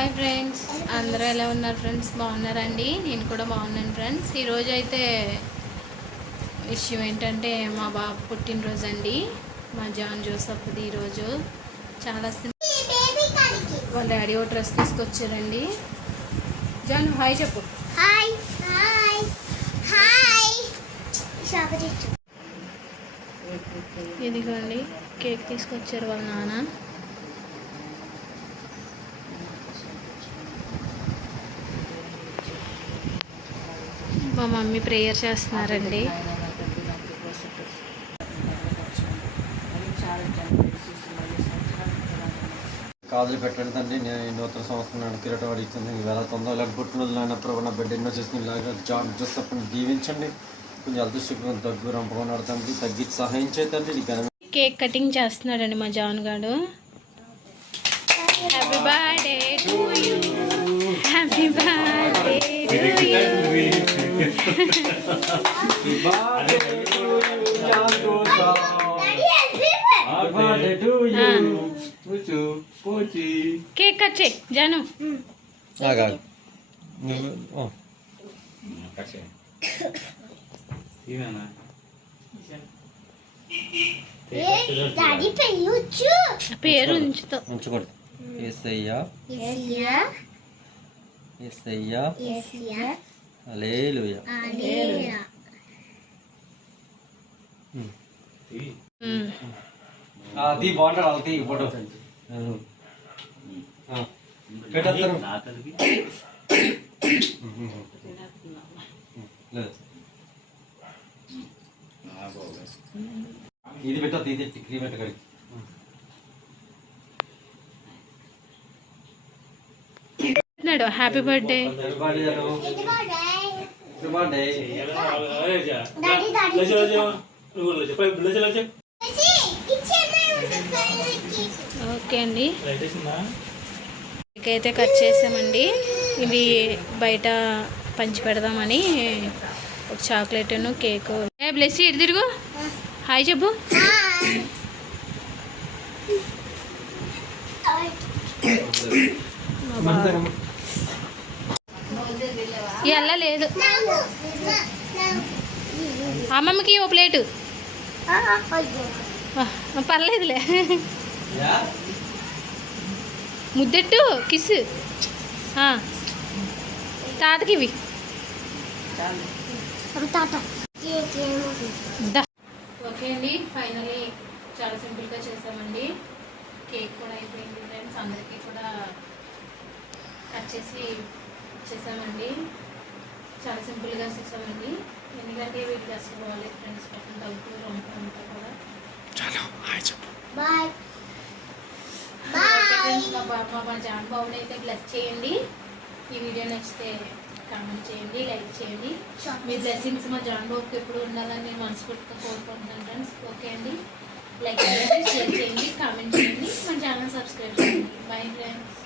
Hi friends. అందరూ ఎలా ఉన్నారు ఫ్రెండ్స్? బాగున్నారండి? నేను కూడా బాగున్నాను ఫ్రెండ్స్. ఈరోజు అయితే విషయం ఏంటంటే మా బాబు పుట్టినరోజు అండి. మా జాన్ జోసఫ్ది ఈరోజు. చాలా వాళ్ళ డాడీ ఓ డ్రెస్ తీసుకొచ్చారండి. జాన్ హాయ్ చెప్పు. Hi hi hi. ఇదిగోండి కేక్ తీసుకొచ్చారు వాళ్ళ నాన్న. మా మమ్మీ ప్రేయర్ చేస్తున్నారండి. కాదులు పెట్టండి తండ్రి నేను నూతన సంవత్సరం నాడు కిరీటం ఇచ్చింది వేల తొందర ఇలాంటి పుట్టినరోజు నాయన ప్రభు నా బిడ్డ ఎన్నో చేసిన ఇలాగా జాన్ జోసఫ్ని దీవించండి. కొంచెం అదృష్టం దగ్గు రంపకున్నాడు తండ్రి తగ్గించి సహాయం ఘనమైన కేక్ కటింగ్ చేస్తున్నాడండి మా జాన్ గాడు. Happy birthday to you happy birthday to you cake cut చేయి జాను. పెళ్ళొచ్చు పేరు ఉంచకూడదు. ఏసయ్యా. ఎసియా ఏసయ్యా. ఎసియా హల్లెలూయా అలేయా మ్మ్. అది బాగుంటాడు వాళ్ళకి ఫోటో. పెట్టేస్తారు. ఇది పెట్టద్దు ఇది క్రీమ్ పెట్టగలి పెట్టినాడు. హ్యాపీ బర్త్డే ఓకే అండి కేక్ అయితే కట్ చేసామండి ఇది బయట పంచి పెడదామని ఒక చాక్లెట్ను కేక్ బ్లెస్ ఇటు తిరుగు హాయ్ చెప్పు ఇవల్ల లేదు అమ్మమ్మకి ఓ ప్లేటు. ఆ, పర్లేదులే. ముద్దెట్టు కిస్. తాతకి ఇవి. ఓకే అండి ఫైనలీ చాలా సింపుల్గా చేసామండి. కేక్ కూడా అయిపోయింది ఫ్రెండ్స్. అందరికీ కూడా కట్ చేసి చేసామండి చాలా సింపుల్గా చేసామండి ఎందుకంటే వీటికి అసలు బాగాలేదు ఫ్రెండ్స్ పక్కన తగ్గుతూ రొంపు అంతా కూడా బాయ్. ఓకే ఫ్రెండ్స్ మా బా- మా మా జాన్ బాబుని అయితే బ్లెస్ చేయండి. ఈ వీడియో నచ్చితే కామెంట్ చేయండి లైక్ చేయండి. మీ బ్లెస్సింగ్స్ మా జాన్ బాబుకి ఎప్పుడు ఉండాలని నేను మనస్ఫూర్తిగా కోరుకుంటున్నాను ఫ్రెండ్స్. ఓకే అండి. లైక్ చేయండి షేర్ చేయండి కామెంట్ చేయండి. మన ఛానల్ సబ్స్క్రైబ్ చేయండి. Bye friends.